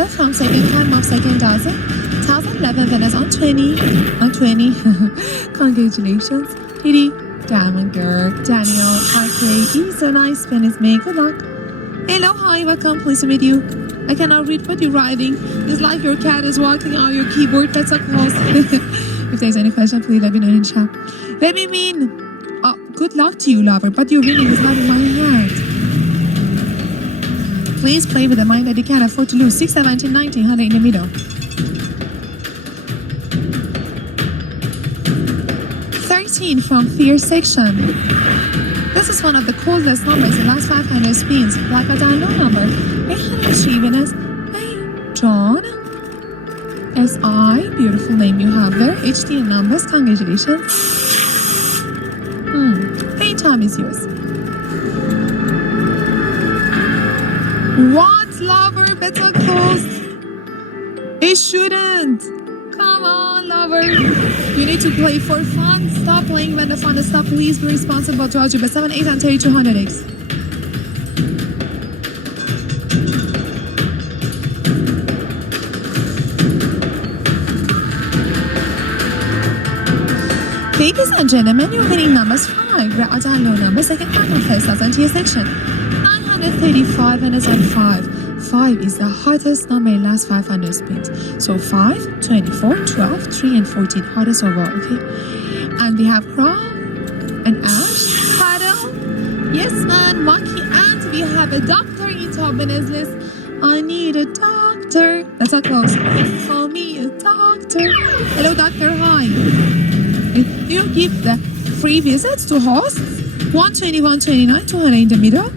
number from second time of second dozen. 1011 winners on 20. Congratulations. Didi, Diamond Girl, Daniel, RK, so nice spin is made. Good luck. Hello, hi, welcome. Pleased to meet you. I cannot read what you're writing. It's like your cat is walking on your keyboard. That's a close. If there's any question, please let me know in chat. Let me mean. Oh, good luck to you, lover, but your reading is not in my heart. Please play with the mind that you can't afford to lose. 6, 17, 19, 100 in the middle. 13 from fear section. This is one of the coldest numbers in the last 500 spins. Like a download number. 803 winners. Hey, John. S.I. Beautiful name you have there. HT numbers. Congratulations. Hey, time is yours. What, lover? Better close. It shouldn't. Come on, lover. You need to play for fun. Stop playing when the fun is stopped. Please be responsible to Algebra 7, 8, and 3200X. Ladies and gentlemen, your winning numbers 5. Red or download number, second half of first thousand tier section. 935 and it's on 5. 5 is the hottest number in last 500 spins. So 5, 24, 12, 3, and 14. Hottest overall, okay? And we have Crow and Ash, Paddle, Yes Man, Monkey, and we have a doctor in top winners list. I need a doctor. That's how close. Call me a doctor. Hello, doctor. Hi. Do you give the free visits to hosts? 120, 129, 200 in the middle.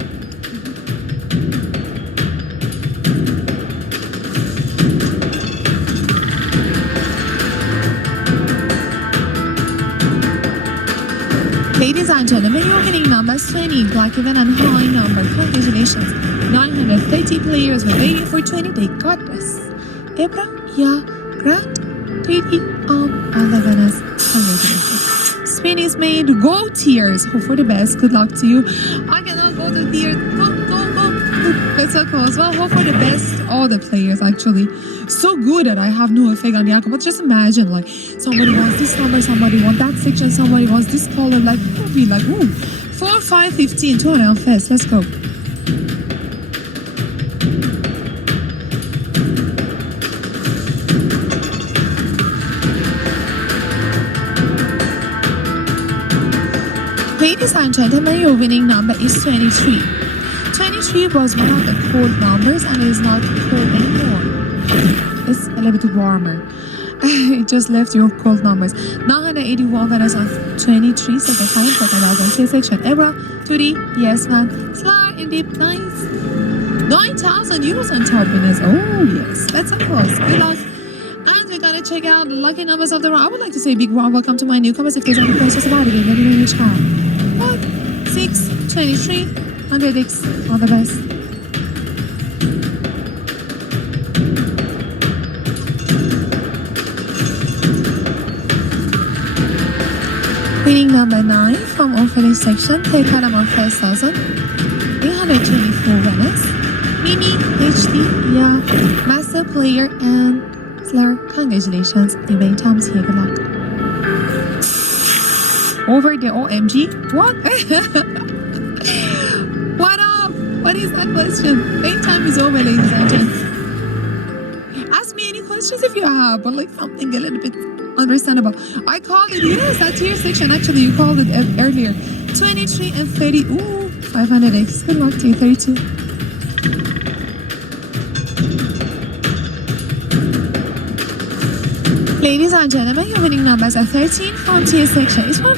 Ladies and gentlemen, your winning number is 20, black even and high number. Congratulations. 930 players were waiting for 20. They got this. Ebra, yeah, Grant, Didi, all the winners. Congratulations. Spin is made. Go tiers. Hope for the best. Good luck to you. I cannot go to tiers. Go. That's so close. Well, hope for the best. All the players actually. So good that I have no effect on the outcome. But just imagine, like, somebody wants this number, somebody wants that section, somebody wants this color. Like, it would be like, ooh, 4, 5, 15, 200 on first. Let's go. Ladies and gentlemen, your winning number is 23. 23 was one of the cold numbers and it is not cold anymore. It's a little bit warmer. It just left your cold numbers. 981 winners on 23, second time, second as on K section. Ebra, 2D, yes man, Slar, Indeed, nice. 9,000 euros on top winners. Oh yes, that's a close. Good luck. And we're gonna check out the lucky numbers of the round. I would like to say big warm welcome to my newcomers. If there's any questions about it, let me know in the chat. 1, 6, 23, 100x. All the best. Winning number 9 from unfinished section. Take out among first thousand. 824 winners. Mimi, HD, yeah, Master Player, and Slur. Congratulations. You made times here. Good luck. Over the OMG? What? What up? What is that question? Main time is over, ladies and gents. Ask me any questions if you have, but like something a little bit understandable. I called it, yes, that tier section. Actually, you called it earlier. 23 and 30. Ooh, 500x. Good luck to you. 32. Ladies and gentlemen, your winning numbers are 13 from tier section. It's one